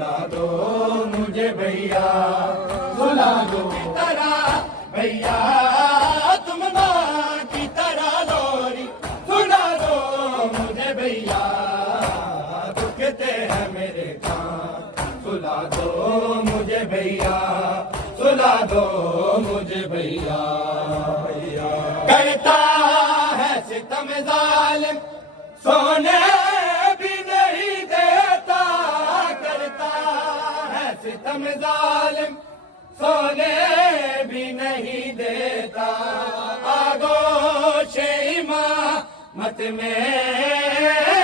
सुला दो मुझे भैया, सुला दो तरह भैया, तुम माँ की तरह लोरी सुला दो मुझे भैया, दुखते हैं मेरे कान सुला दो मुझे भैया, सुला दो मुझे भैया, करता है सितम जालिम सोने भी नहीं देता, करता है सितम जालिम सोने भी नहीं देता, आगोश इमामत में,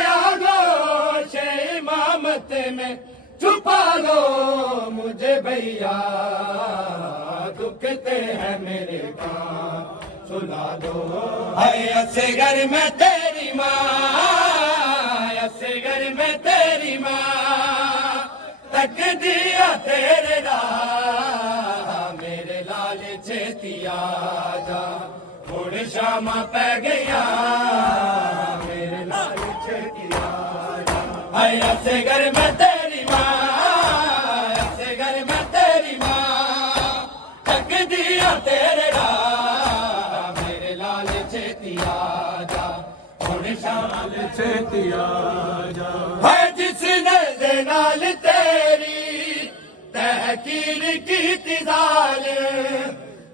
आगोश इमामत में छुपा लो मुझे भैया, दुखते हैं मेरे कान सुला दो, ऐसे घर में तेरी माँ, ऐसे घर में तेरी माँ तक दिया तेरे राह, मेरे लाल चेतिया जा मुड़ शामा पै गया, मेरे लाल चेतिया जा, ऐसे घर में तेरी माँ, ऐसे घर में तेरी माँ तक दिया तेरे राह, है जिसने ज़नाल तेरी तहकीर की तिजाल,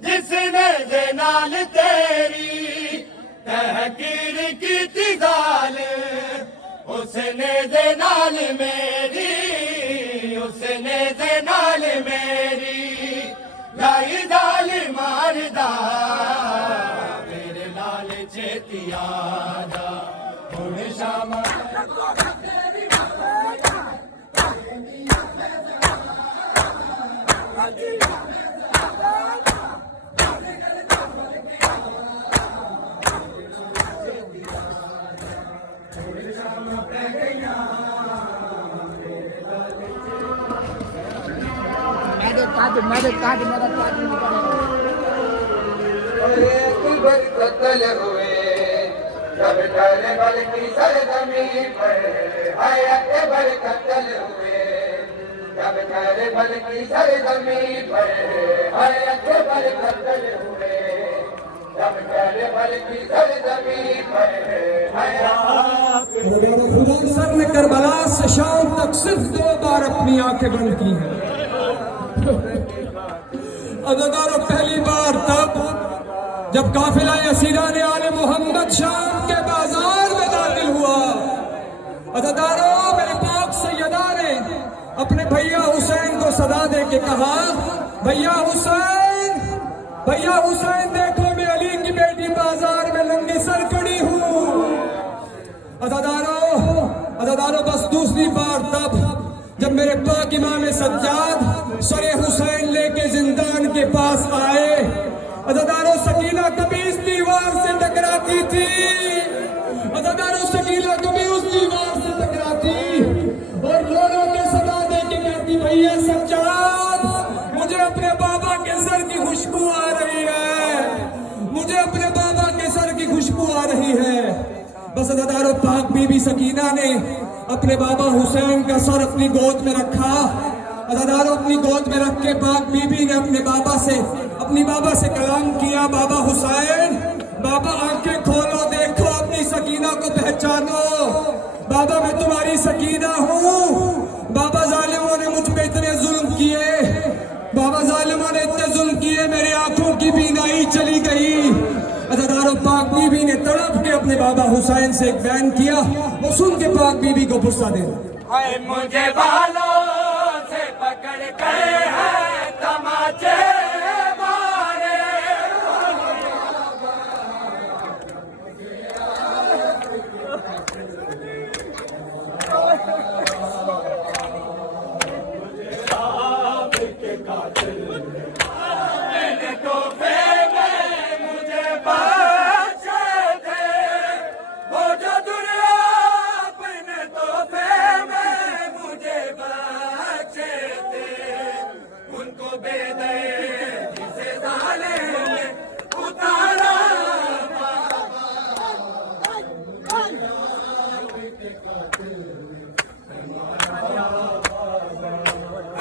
जिसने ज़नाल तेरी तहकीर की तिजाल, उसने ज़नाल मेरी, उसने ज़नाल मेरी लाई दाल मारदा, मेरे लाल चेतिया जा शामा कत्ल हुए जब करबल की सरजमी पर, हाय अकबर कत्ल हुए जब करबल की सरजमी पर, हाय अकबर कत्ल हुए जब करबल की सरजमी पर, खुदा सर ने करबला से शाम तक सिर्फ 2 बार अपनी आंखें बंद की हैं। अज़ादारों, पहली बार तब जब काफिला असीरान आले मोहम्मद शाम के बाजार में दाखिल हुआ। अज़ादारों, मेरे पाक सैयदा ने अपने भैया हुसैन को सदा दे के कहा, भैया हुसैन, भैया हुसैन, देखो मैं अली की बेटी बाजार में नंगे सर खड़ी हूँ। अज़ादारों, बस दूसरी बार तब जब मेरे पाक इमाम सज्जाद सरे हुसैन लेके जिंदान के पास आए। अज़ादारों, सकीना कभी इस दीवार से टकराती थी, अज़ादारों, सकीना कभी उस दीवार से टकराती और लोगों के सदा दे के कहती, भैया सज्जाद, मुझे अपने बाबा के सर की खुशबू आ रही है, मुझे अपने बाबा के सर की खुशबू आ रही है। बस अज़ादारों, पाक बीबी सकीना ने अपने बाबा हुसैन का सर अपनी गोद में रखा। अज़ादारों, अपनी गोद में रख के पाक बीबी ने अपने बाबा से कलाम किया, बाबा हुसैन, बाबा आंखें खोलो, देखो अपनी सकीना को पहचानो, बाबा मैं तुम्हारी सकीना हूँ। बाबा जालिमों ने मुझ पे इतने जुल्म किए, बाबा जालिमों ने इतने जुल्म किए, मेरी आंखों की बीनाई चली गई। अज़ादारों, पाक बीबी ने तड़प के अपने बाबा हुसैन से एक बयान किया, वो सुन के पाक बीबी को गुस्सा दे, मुझे बालों से पकड़ कर है तमाचे मारे, मैंने तोहफे में मुझे बख्शे थे, वो जो दुनिया अपने तोहफे में मुझे बख्शे थे, उनको बेदर्दी से जालिम ने उतारा।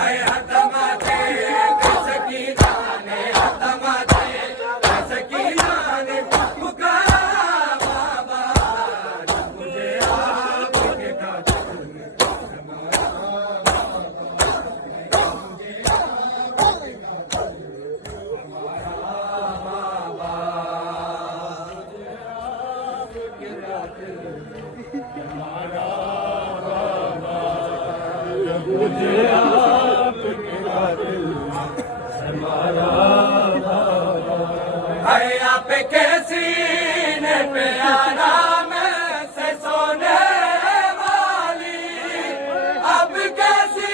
है हतमते कसकी जाने हतमते कसकी जाने पुकारा बाबा मुझे आपके कातिल ने है आप कैसी ने प्यारा में से सोने वाली अब कैसी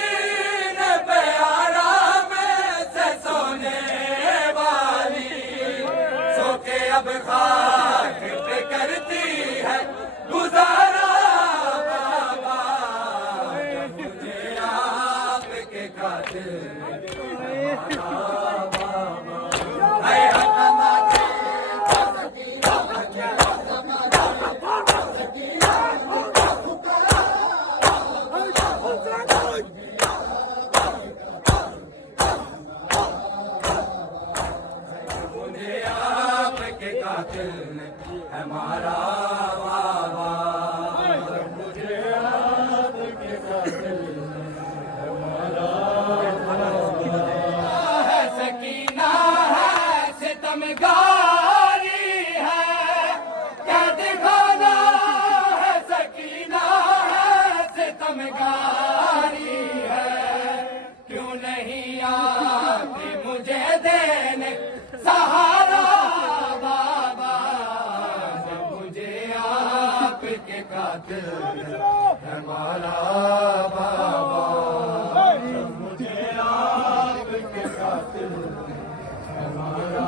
ने प्यारा में से सोने वाली सो के अब खाक पे करती है गुजारा बाबा जब मुझे आपके कातिल मुझे आपके कातिल ने हमारा बाबा मुझे आपके कातिल है सकीना है सितमगारी है क्या दिखाना है सकीना है सितमगारी है क्यों नहीं आती मुझे देने सहारा बाबा जब मुझे आपके कातिल हमारा बाबा जब मुझे आपके कातिल हमारा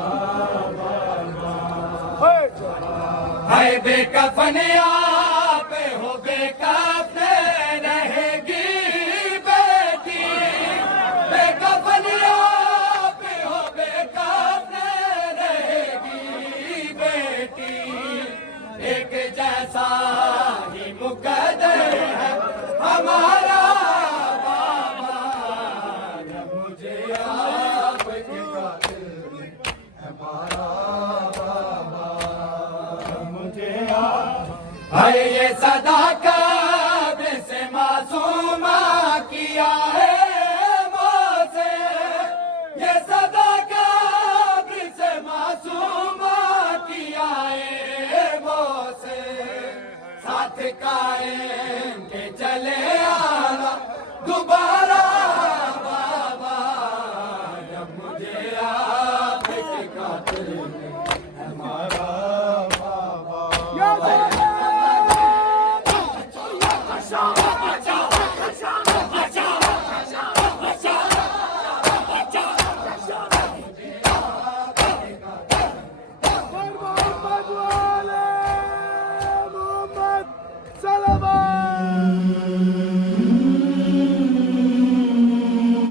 बाबा है बेकफन आप हो बेकफन रहेगी बेटी बेकफन आप हो बेकफन रहेगी बेटी एक जैसा ही मुकद्दर है हमारा बाबा जब मुझे